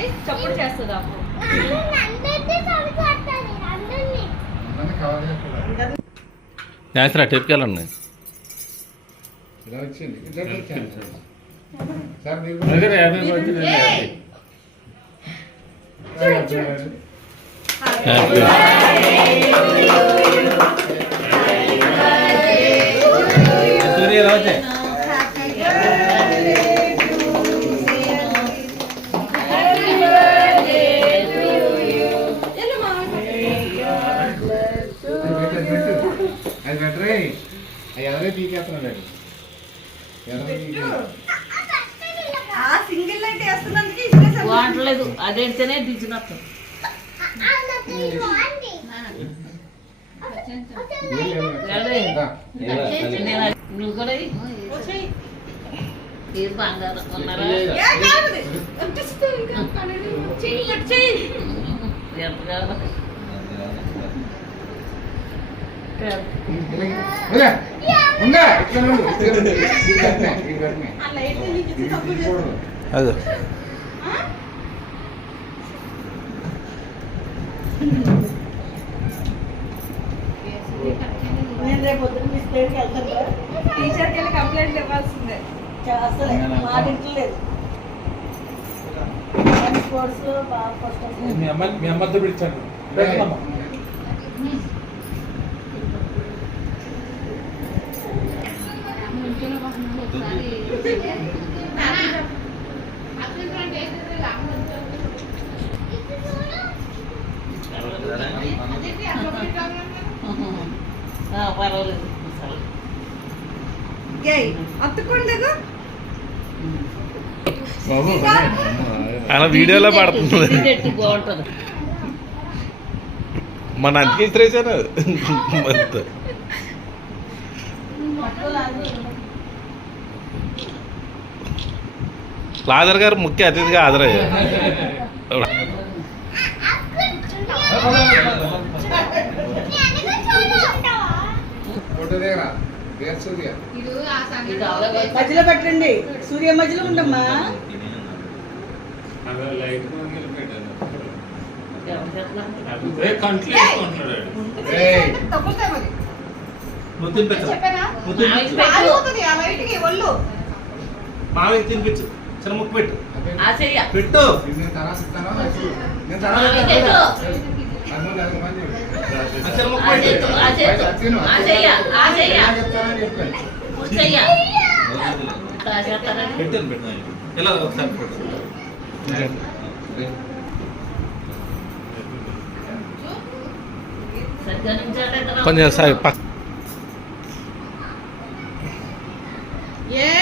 అది చప్పుడు చేస్తుంది అప్పుడు. నేసిన టెప్కెళ్ళండి. సూర్యరాజే ఎవరే తీకేస్తున్నాడు వాడలేదు అదేంటనే దిచ్చినట్టు నువ్వు కూడా ఏది బంగారం ఉన్నారా అదే నేను రేపు పొద్దున్న మీ స్టేట్కి వెళ్తాను. టీచర్కి వెళ్ళి కంప్లైంట్ ఇవ్వాల్సిందే. అసలు మా ఇంట్లో లేదు. స్పోర్ట్స్ బాగా ఫస్ట్ వస్తుంది. మీ అమ్మతో పిలిచాను. పర్వాలేదు అత్తుకోలేదు అలా వీడియోలో పడుతుంది. బాగుంటుంది. మన అందుకే ఇతరేసాను. లాదర్ గారు ముఖ్య అతిథిగా హాజరయ్యారు. మధ్యలో పెట్టండి. సూర్య మధ్యలో ఉండమ్మా. మామయ్య తినిపించు. చిన్న ముక్కు పెట్టు. పెట్టు ఇలా ఒకసారి కొంచెం సార్ ఏ